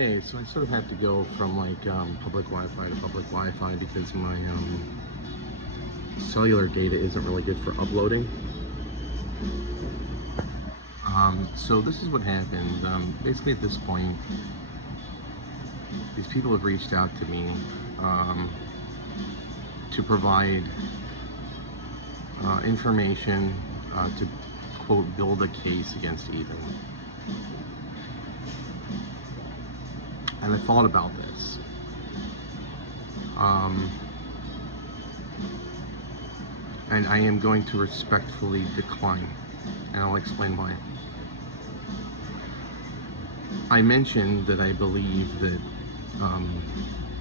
Okay, so I sort of have to go from like public Wi-Fi to public Wi-Fi because my cellular data isn't really good for uploading. So this is what happened. Basically, at this point, these people have reached out to me to provide information to quote build a case against Ethan. And I thought about this. And I am going to respectfully decline, and I'll explain why. I mentioned that I believe that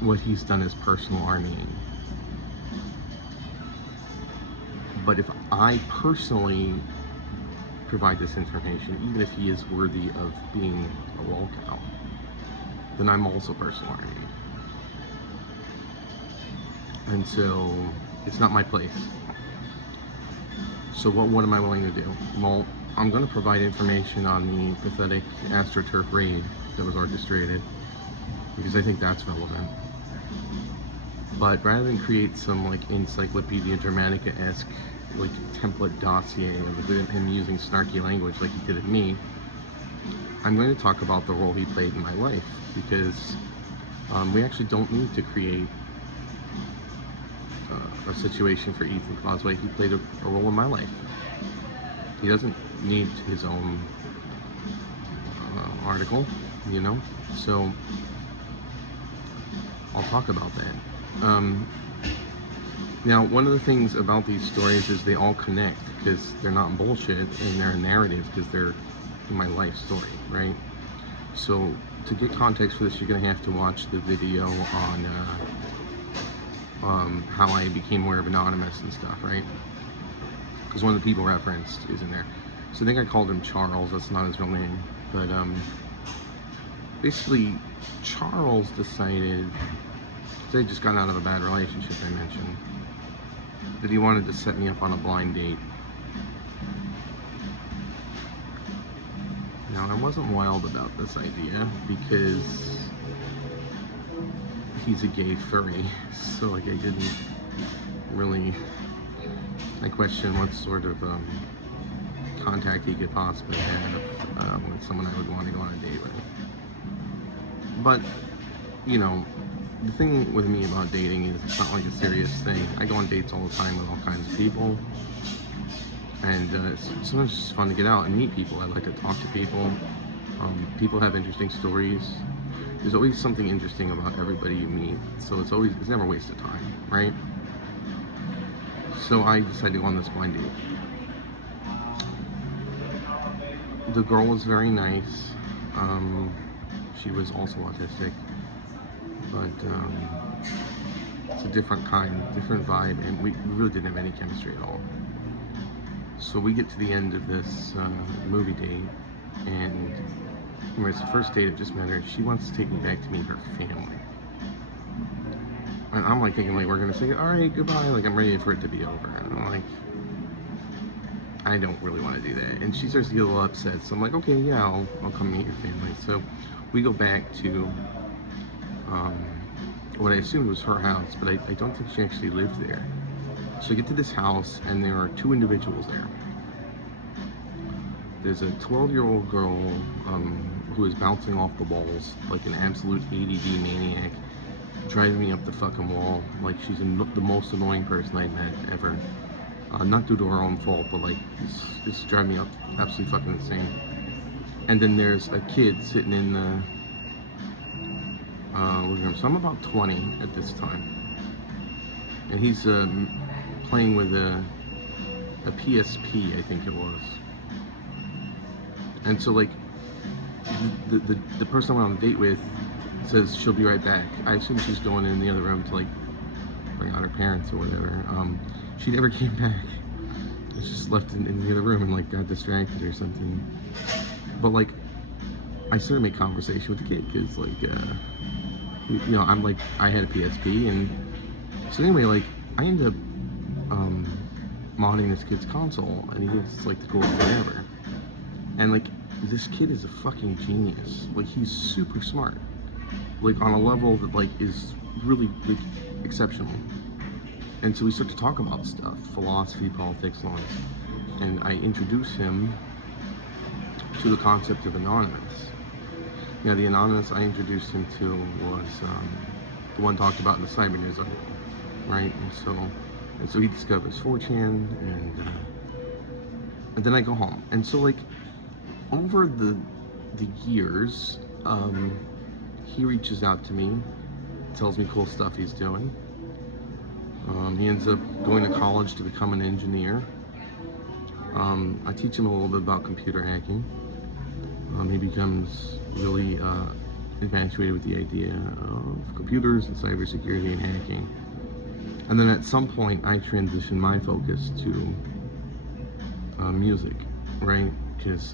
what he's done is personal harming. But if I personally provide this information, even if he is worthy of being a lolcow, then I'm also personal harming. And so it's not my place. So what am I willing to do? Well, I'm going to provide information on the pathetic AstroTurf raid that was orchestrated, because I think that's relevant. But rather than create some like Encyclopedia Dramatica-esque like template dossier of him using snarky language like he did at me, I'm going to talk about the role he played in my life, because we actually don't need to create a situation for Ethan Causeway. He played a role in my life. He doesn't need his own article, you know? So I'll talk about that. Now, one of the things about these stories is they all connect, because they're not bullshit and they're a narrative, because they're in my life story, right? So to get context for this, you're going to have to watch the video on how I became aware of Anonymous and stuff, right? Because one of the people referenced is in there. So I think I called him Charles. That's not his real name. But basically, Charles decided, they just got out of a bad relationship, I mentioned, that he wanted to set me up on a blind date. Now, I wasn't wild about this idea because he's a gay furry, so like I didn't really, I question what sort of contact he could possibly have with someone I would want to go on a date with. But, you know, the thing with me about dating is it's not like a serious thing. I go on dates all the time with all kinds of people, and sometimes it's just fun to get out and meet people. I like to talk to people. People have interesting stories. There's always something interesting about everybody you meet, so it's never a waste of time, right? So I decided to go on this blind date. The girl was very nice. She was also autistic, but it's a different kind, different vibe, and we really didn't have any chemistry at all. So we get to the end of this movie date, and it's the first date. I've just met her. She wants to take me back to meet her family, and I'm like thinking, like, we're gonna say, all right, goodbye. Like, I'm ready for it to be over, and I'm like, I don't really want to do that. And she starts to get a little upset. So I'm like, okay, yeah, I'll come meet your family. So we go back to what I assumed was her house, but I don't think she actually lived there. So we get to this house, and there are two individuals there. There's a 12-year-old girl who is bouncing off the walls like an absolute ADD maniac, driving me up the fucking wall like she's the most annoying person I've met ever. Not due to her own fault, but like it's driving me up absolutely fucking insane. And then there's a kid sitting in the so I'm about 20 at this time, and he's playing with a PSP, I think it was. And so like the person I went on a date with says she'll be right back. I assume she's going in the other room to like bring out her parents or whatever. She never came back. She just left in the other room and like got distracted or something. But like I started to make conversation with the kid, because like you know, I'm like, I had a PSP, and so anyway, like I ended up modding this kid's console, and he gets like the coolest thing ever. And like this kid is a fucking genius. Like he's super smart. like on a level that like is really like exceptional. And so we start to talk about stuff, philosophy, politics, and all this. And I introduce him to the concept of anonymous. Yeah, the anonymous I introduced him to was the one talked about in the cyber news article, right? And so he discovers 4chan, and then I go home. And so like over the years, he reaches out to me, tells me cool stuff he's doing. He ends up going to college to become an engineer. I teach him a little bit about computer hacking. He becomes really infatuated with the idea of computers and cybersecurity and hacking. And then at some point, I transition my focus to music, right? Because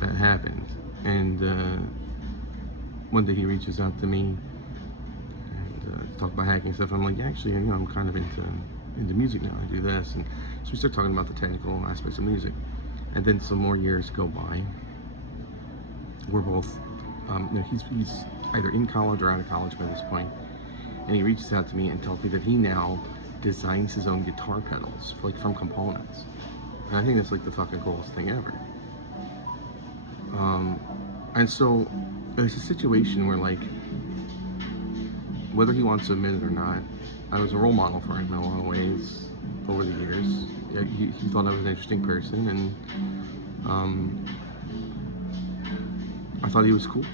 that happened. And one day he reaches out to me and talk about hacking stuff. I'm like, actually, you know, I'm kind of into music now. I do this, and so we start talking about the technical aspects of music. And then some more years go by. We're both, you know, he's either in college or out of college by this point, and he reaches out to me and tells me that he now designs his own guitar pedals, like from components. And I think that's like the fucking coolest thing ever. And so there's a situation where, like, whether he wants to admit it or not, I was a role model for him in a lot of ways over the years. He thought I was an interesting person, and I thought he was cool.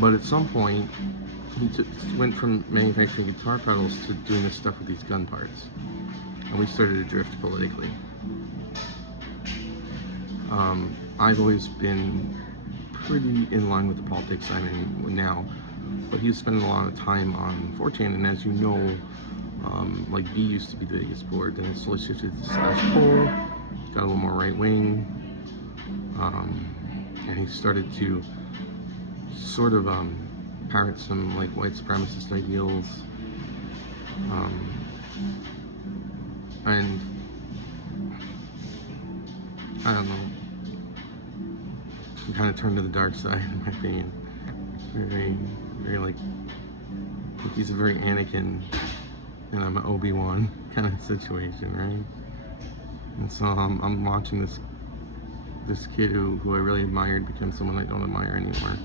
But at some point, he went from manufacturing guitar pedals to doing this stuff with these gun parts, and we started to drift politically. I've always been pretty in line with the politics I'm in now, but he was spending a lot of time on 4chan, and as you know, like B used to be the biggest board, then it slowly shifted to /pol, got a little more right wing, and he started to sort of parrot some like white supremacist ideals, and I don't know, he kind of turned to the dark side in my opinion. Very like he's a very Anakin and I'm an Obi-Wan kind of situation, right? And so I'm watching this kid who I really admired become someone I don't admire anymore.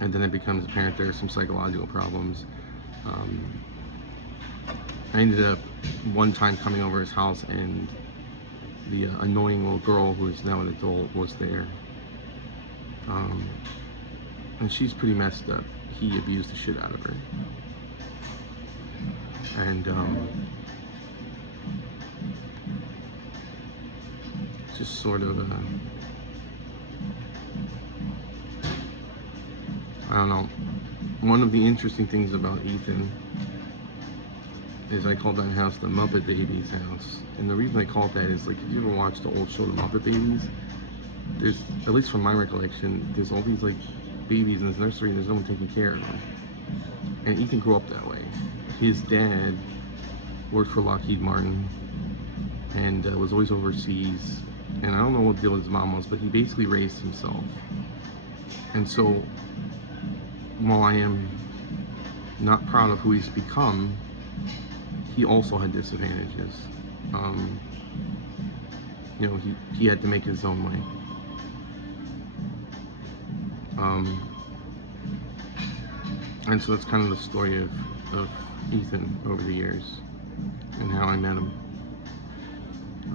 And then it becomes apparent there are some psychological problems. I ended up one time coming over his house, and the annoying little girl who is now an adult was there. And she's pretty messed up. He abused the shit out of her. And just sort of I don't know. One of the interesting things about Ethan is I call that house the Muppet Babies house. And the reason I call it that is, like, if you ever watched the old show The Muppet Babies, there's, at least from my recollection, there's all these like babies in this nursery and there's no one taking care of them. And Ethan grew up that way. His dad worked for Lockheed Martin and was always overseas. And I don't know what the deal with his mom was, but he basically raised himself. And so, while I am not proud of who he's become, he also had disadvantages. You know, he had to make his own way. And so that's kind of the story of Ethan over the years and how I met him.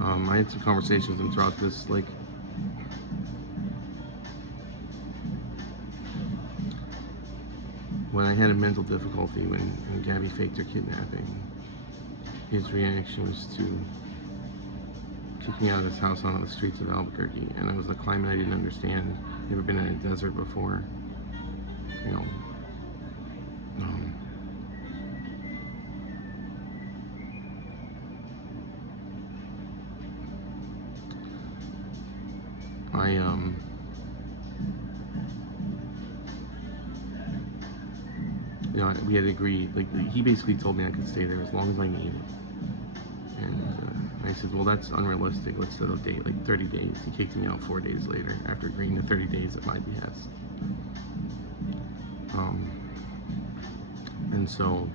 I had some conversations with him throughout this, like, when I had a mental difficulty when Gabby faked her kidnapping. His reaction was to kick me out of his house onto the streets of Albuquerque, and it was a climate I didn't understand. Never been in a desert before, you know. You know, we had agreed, like, he basically told me I could stay there as long as I needed. And I I said, well, that's unrealistic. Let's set a date, like 30 days. He kicked me out 4 days later after agreeing to 30 days at my behest. And so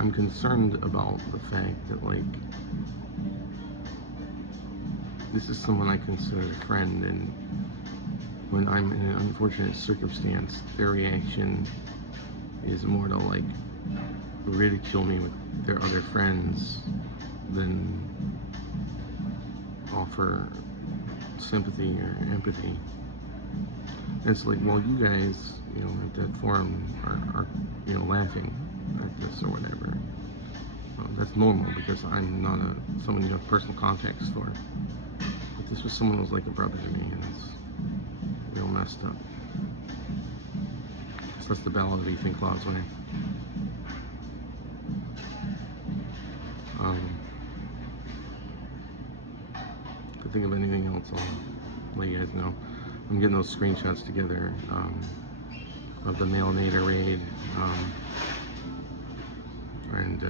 I'm concerned about the fact that, like, this is someone I consider a friend, and when I'm in an unfortunate circumstance, their reaction is more to, like, ridicule me with their other friends than offer sympathy or empathy. And it's like, well, you guys, you know, at that forum are you know, laughing at this or whatever. That's normal because I'm not someone you have personal contacts for. But this was someone who was like a brother to me, and it's real messed up. So that's the Ballad of Ethan Closuit. If I think of anything else, I'll let you guys know. I'm getting those screenshots together of the Mailinator raid, and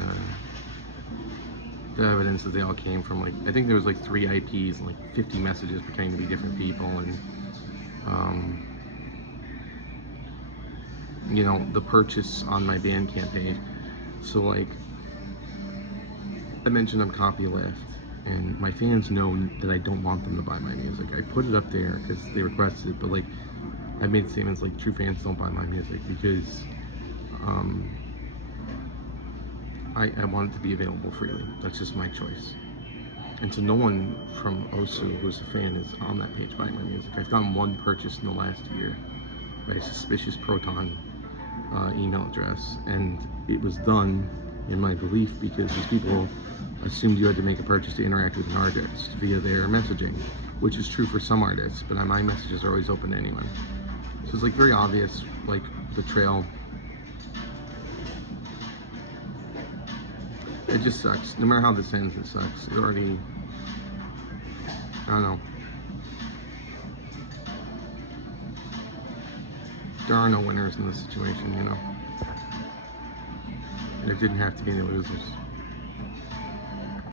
the evidence that they all came from, like, I think there was like 3 IPs and like 50 messages pertaining to be different people, and you know, the purchase on my Bandcamp page. So, like, I mentioned I'm copyleft, and my fans know that I don't want them to buy my music. I put it up there because they requested it, but, like, I made statements like, true fans don't buy my music because I want it to be available freely. That's just my choice. And so no one from Osu who's a fan is on that page buying my music. I've gotten one purchase in the last year by a suspicious Proton email address, and it was done in my belief because these people assumed you had to make a purchase to interact with an artist via their messaging, which is true for some artists, but my messages are always open to anyone. So it's like very obvious, like, betrayal. It just sucks. No matter how this ends, it sucks. It already, I don't know. There are no winners in this situation, you know. And it didn't have to be any losers.